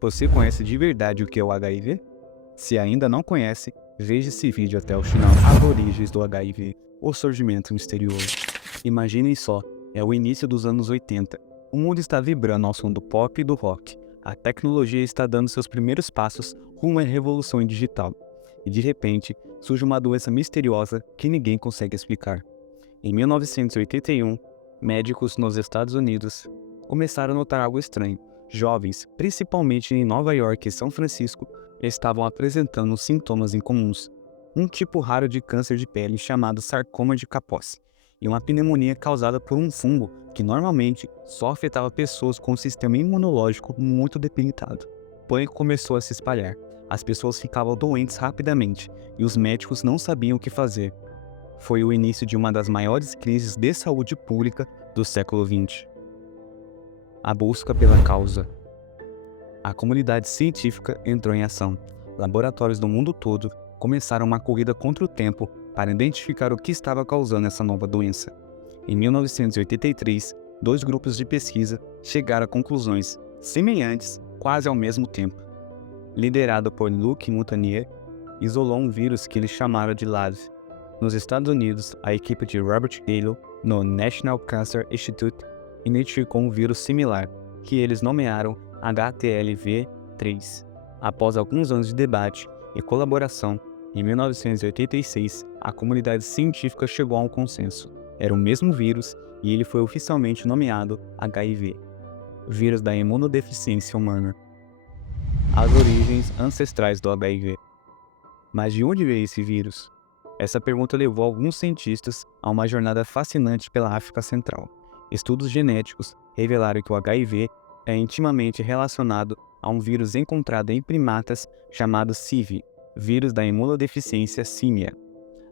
Você conhece de verdade o que é o HIV? Se ainda não conhece, veja esse vídeo até o final. As origens do HIV, o surgimento misterioso. Imaginem só, é o início dos anos 80. O mundo está vibrando ao som do pop e do rock. A tecnologia está dando seus primeiros passos rumo à revolução digital. E de repente, surge uma doença misteriosa que ninguém consegue explicar. Em 1981, médicos nos Estados Unidos começaram a notar algo estranho. Jovens, principalmente em Nova York e São Francisco, estavam apresentando sintomas incomuns. Um tipo raro de câncer de pele chamado sarcoma de Kaposi e uma pneumonia causada por um fungo que normalmente só afetava pessoas com um sistema imunológico muito debilitado. O pânico começou a se espalhar. As pessoas ficavam doentes rapidamente e os médicos não sabiam o que fazer. Foi o início de uma das maiores crises de saúde pública do século XX. A busca pela causa. A comunidade científica entrou em ação. Laboratórios do mundo todo começaram uma corrida contra o tempo para identificar o que estava causando essa nova doença. Em 1983, dois grupos de pesquisa chegaram a conclusões semelhantes quase ao mesmo tempo. Liderado por Luc Montagnier, isolou um vírus que eles chamaram de LAV. Nos Estados Unidos, a equipe de Robert Gallo, no National Cancer Institute, identificou um vírus similar, que eles nomearam HTLV-3. Após alguns anos de debate e colaboração, em 1986, a comunidade científica chegou a um consenso. Era o mesmo vírus e ele foi oficialmente nomeado HIV, vírus da imunodeficiência humana. As origens ancestrais do HIV. Mas de onde veio esse vírus? Essa pergunta levou alguns cientistas a uma jornada fascinante pela África Central. Estudos genéticos revelaram que o HIV é intimamente relacionado a um vírus encontrado em primatas chamado CIV, vírus da imunodeficiência símia.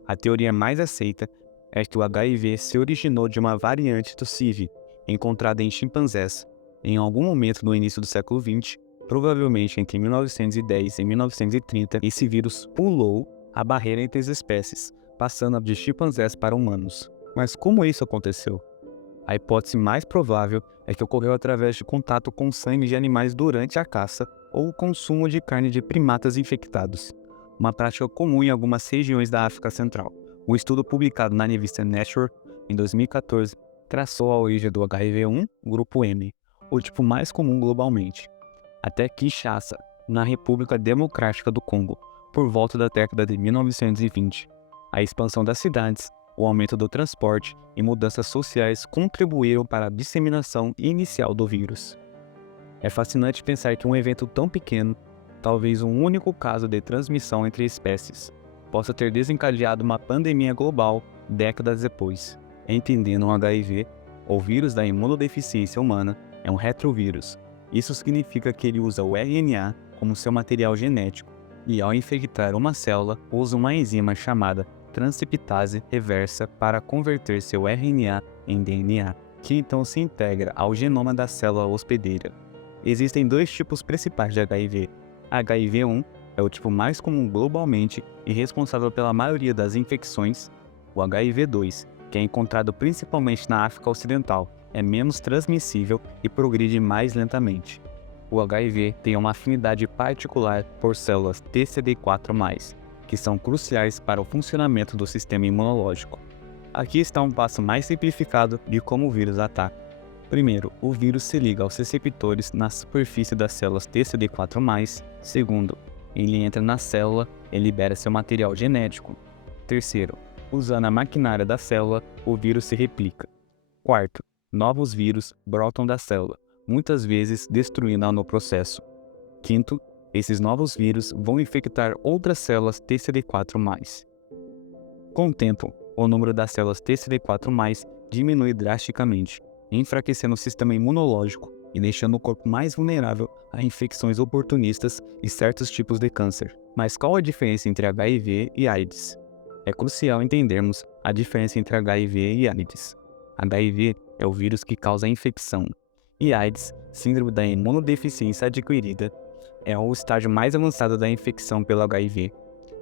A teoria mais aceita é que o HIV se originou de uma variante do CIV, encontrada em chimpanzés. Em algum momento no início do século XX, provavelmente entre 1910 e 1930, esse vírus pulou a barreira entre as espécies, passando de chimpanzés para humanos. Mas como isso aconteceu? A hipótese mais provável é que ocorreu através de contato com sangue de animais durante a caça ou o consumo de carne de primatas infectados, uma prática comum em algumas regiões da África Central. Um estudo publicado na revista Nature, em 2014, traçou a origem do HIV-1, grupo M, o tipo mais comum globalmente, até Kinshasa, na República Democrática do Congo, por volta da década de 1920. A expansão das cidades, o aumento do transporte e mudanças sociais contribuíram para a disseminação inicial do vírus. É fascinante pensar que um evento tão pequeno, talvez um único caso de transmissão entre espécies, possa ter desencadeado uma pandemia global décadas depois. Entendendo o HIV, o vírus da imunodeficiência humana, é um retrovírus. Isso significa que ele usa o RNA como seu material genético e, ao infectar uma célula, usa uma enzima chamada transcriptase reversa para converter seu RNA em DNA, que então se integra ao genoma da célula hospedeira. Existem dois tipos principais de HIV. HIV-1 é o tipo mais comum globalmente e responsável pela maioria das infecções. O HIV-2, que é encontrado principalmente na África Ocidental, é menos transmissível e progride mais lentamente. O HIV tem uma afinidade particular por células TCD4+, que são cruciais para o funcionamento do sistema imunológico. Aqui está um passo mais simplificado de como o vírus ataca. Primeiro, o vírus se liga aos receptores na superfície das células TCD4+. Segundo, ele entra na célula e libera seu material genético. Terceiro, usando a maquinária da célula, o vírus se replica. Quarto, novos vírus brotam da célula, muitas vezes destruindo-a no processo. Quinto, esses novos vírus vão infectar outras células TCD4+. Com o tempo, o número das células TCD4+, diminui drasticamente, enfraquecendo o sistema imunológico e deixando o corpo mais vulnerável a infecções oportunistas e certos tipos de câncer. Mas qual a diferença entre HIV e AIDS? É crucial entendermos a diferença entre HIV e AIDS. HIV é o vírus que causa a infecção, e AIDS, síndrome da imunodeficiência adquirida, é o estágio mais avançado da infecção pelo HIV.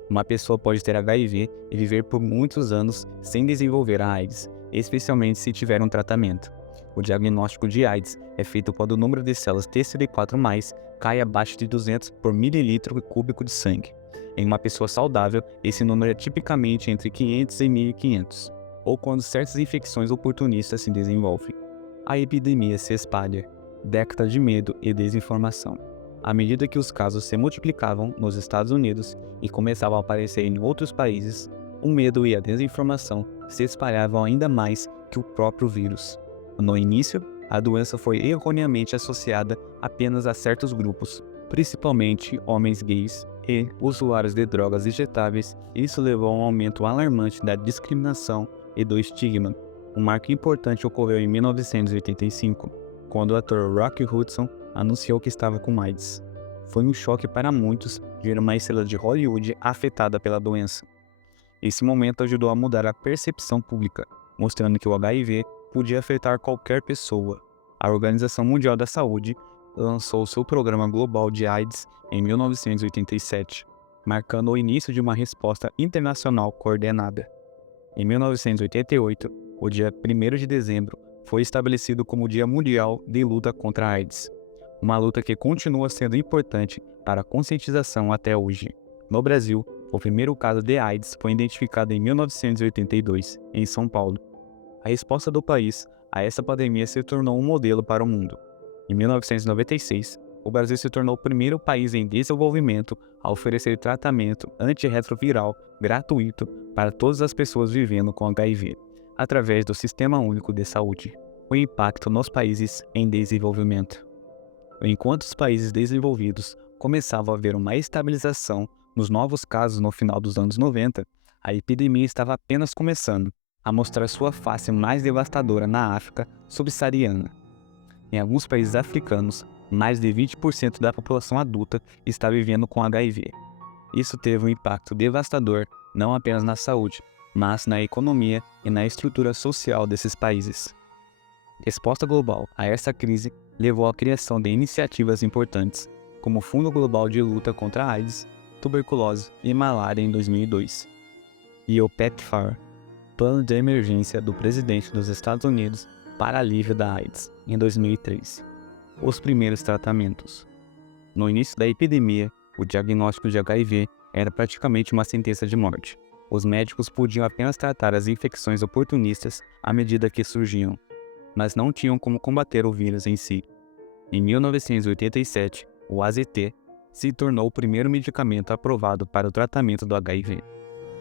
Uma pessoa pode ter HIV e viver por muitos anos sem desenvolver a AIDS, especialmente se tiver um tratamento. O diagnóstico de AIDS é feito quando o número de células TCD4+, cai abaixo de 200 por mililitro cúbico de sangue. Em uma pessoa saudável, esse número é tipicamente entre 500 e 1.500, ou quando certas infecções oportunistas se desenvolvem. A epidemia se espalha, décadas de medo e desinformação. À medida que os casos se multiplicavam nos Estados Unidos e começavam a aparecer em outros países, o medo e a desinformação se espalhavam ainda mais que o próprio vírus. No início, a doença foi erroneamente associada apenas a certos grupos, principalmente homens gays e usuários de drogas injetáveis. Isso levou a um aumento alarmante da discriminação e do estigma. Um marco importante ocorreu em 1985, quando o ator Rock Hudson anunciou que estava com AIDS. Foi um choque para muitos ver uma estrela de Hollywood afetada pela doença. Esse momento ajudou a mudar a percepção pública, mostrando que o HIV podia afetar qualquer pessoa. A Organização Mundial da Saúde lançou seu Programa Global de AIDS em 1987, marcando o início de uma resposta internacional coordenada. Em 1988, o dia 1º de dezembro foi estabelecido como o Dia Mundial de Luta contra a AIDS, uma luta que continua sendo importante para a conscientização até hoje. No Brasil, o primeiro caso de AIDS foi identificado em 1982, em São Paulo. A resposta do país a essa pandemia se tornou um modelo para o mundo. Em 1996, o Brasil se tornou o primeiro país em desenvolvimento a oferecer tratamento antirretroviral gratuito para todas as pessoas vivendo com HIV, através do Sistema Único de Saúde. O impacto nos países em desenvolvimento. Enquanto os países desenvolvidos começavam a ver uma estabilização nos novos casos no final dos anos 90, a epidemia estava apenas começando a mostrar sua face mais devastadora na África subsaariana. Em alguns países africanos, mais de 20% da população adulta está vivendo com HIV. Isso teve um impacto devastador não apenas na saúde, mas na economia e na estrutura social desses países. Resposta global a essa crise levou à criação de iniciativas importantes, como o Fundo Global de Luta contra a AIDS, Tuberculose e Malária em 2002, e o PEPFAR, Plano de Emergência do Presidente dos Estados Unidos para alívio da AIDS, em 2003. Os primeiros tratamentos. No início da epidemia, o diagnóstico de HIV era praticamente uma sentença de morte. Os médicos podiam apenas tratar as infecções oportunistas à medida que surgiam, mas não tinham como combater o vírus em si. Em 1987, o AZT se tornou o primeiro medicamento aprovado para o tratamento do HIV.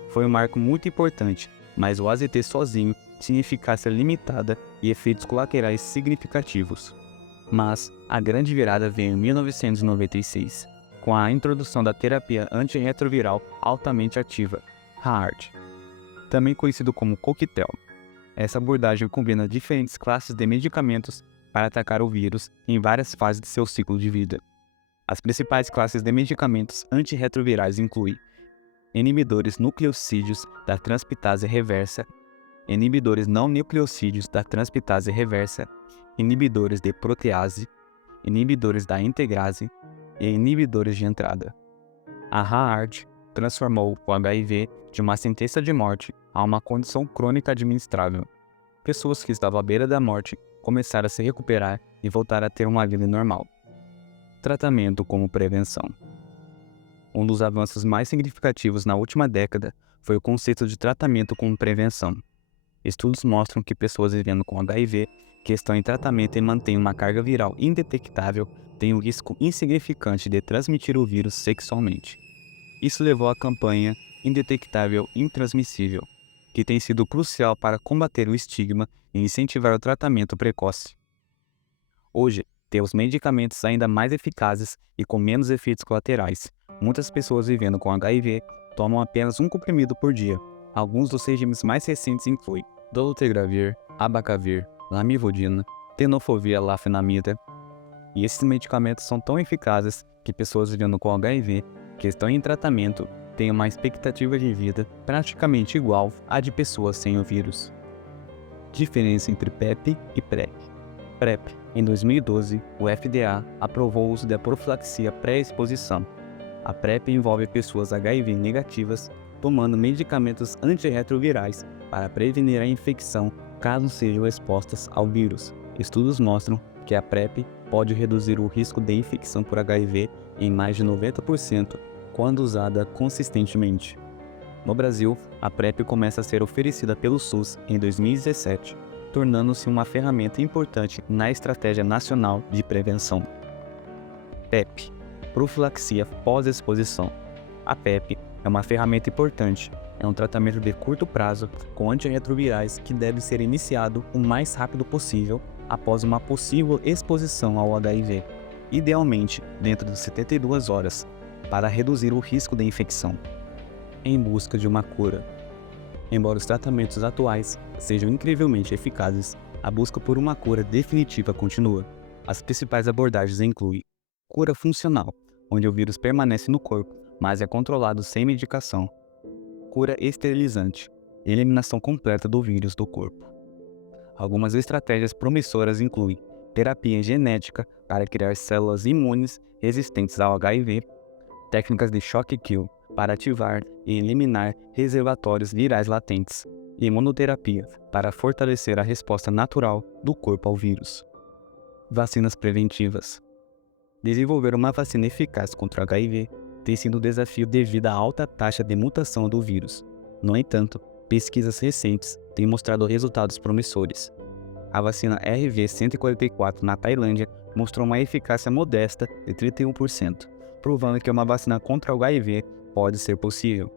Foi um marco muito importante, mas o AZT sozinho tinha eficácia limitada e efeitos colaterais significativos. Mas a grande virada veio em 1996, com a introdução da terapia antirretroviral altamente ativa, HAART, também conhecido como coquetel. Essa abordagem combina diferentes classes de medicamentos para atacar o vírus em várias fases de seu ciclo de vida. As principais classes de medicamentos antirretrovirais incluem inibidores nucleossídeos da transcriptase reversa, inibidores não nucleossídeos da transcriptase reversa, inibidores de protease, inibidores da integrase e inibidores de entrada. A HAART transformou o HIV de uma sentença de morte a uma condição crônica administrável. Pessoas que estavam à beira da morte começaram a se recuperar e voltaram a ter uma vida normal. Tratamento como prevenção. Um dos avanços mais significativos na última década foi o conceito de tratamento como prevenção. Estudos mostram que pessoas vivendo com HIV, que estão em tratamento e mantêm uma carga viral indetectável, têm um risco insignificante de transmitir o vírus sexualmente. Isso levou à campanha Indetectável Intransmissível, que tem sido crucial para combater o estigma e incentivar o tratamento precoce. Hoje, temos medicamentos ainda mais eficazes e com menos efeitos colaterais. Muitas pessoas vivendo com HIV tomam apenas um comprimido por dia. Alguns dos regimes mais recentes incluem dolutegravir, abacavir, lamivudina, tenofovir lafenamida. E esses medicamentos são tão eficazes que pessoas vivendo com HIV, que estão em tratamento, têm uma expectativa de vida praticamente igual à de pessoas sem o vírus. Diferença entre PrEP e PrEP. PrEP. Em 2012, o FDA aprovou o uso da profilaxia pré-exposição. A PrEP envolve pessoas HIV negativas tomando medicamentos antirretrovirais para prevenir a infecção caso sejam expostas ao vírus. Estudos mostram que a PrEP pode reduzir o risco de infecção por HIV em mais de 90% quando usada consistentemente. No Brasil, a PrEP começa a ser oferecida pelo SUS em 2017, tornando-se uma ferramenta importante na Estratégia Nacional de Prevenção. PrEP, profilaxia pós-exposição. A PrEP é uma ferramenta importante. É um tratamento de curto prazo com antirretrovirais que deve ser iniciado o mais rápido possível após uma possível exposição ao HIV, idealmente dentro de 72 horas, para reduzir o risco de infecção. Em busca de uma cura. Embora os tratamentos atuais sejam incrivelmente eficazes, a busca por uma cura definitiva continua. As principais abordagens incluem cura funcional, onde o vírus permanece no corpo, mas é controlado sem medicação. Cura esterilizante, eliminação completa do vírus do corpo. Algumas estratégias promissoras incluem terapia genética para criar células imunes resistentes ao HIV, técnicas de choque kill para ativar e eliminar reservatórios virais latentes, e imunoterapia para fortalecer a resposta natural do corpo ao vírus. Vacinas preventivas. Desenvolver uma vacina eficaz contra o HIV tem sido um desafio devido à alta taxa de mutação do vírus. No entanto, pesquisas recentes têm mostrado resultados promissores. A vacina RV-144 na Tailândia mostrou uma eficácia modesta de 31%, provando que uma vacina contra o HIV pode ser possível.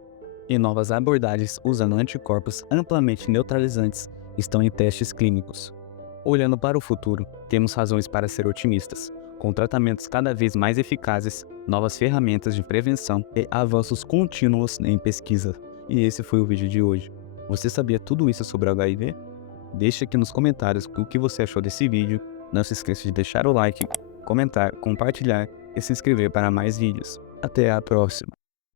E novas abordagens usando anticorpos amplamente neutralizantes estão em testes clínicos. Olhando para o futuro, temos razões para ser otimistas. Com tratamentos cada vez mais eficazes, novas ferramentas de prevenção e avanços contínuos em pesquisa. E esse foi o vídeo de hoje. Você sabia tudo isso sobre o HIV? Deixe aqui nos comentários o que você achou desse vídeo. Não se esqueça de deixar o like, comentar, compartilhar e se inscrever para mais vídeos. Até a próxima!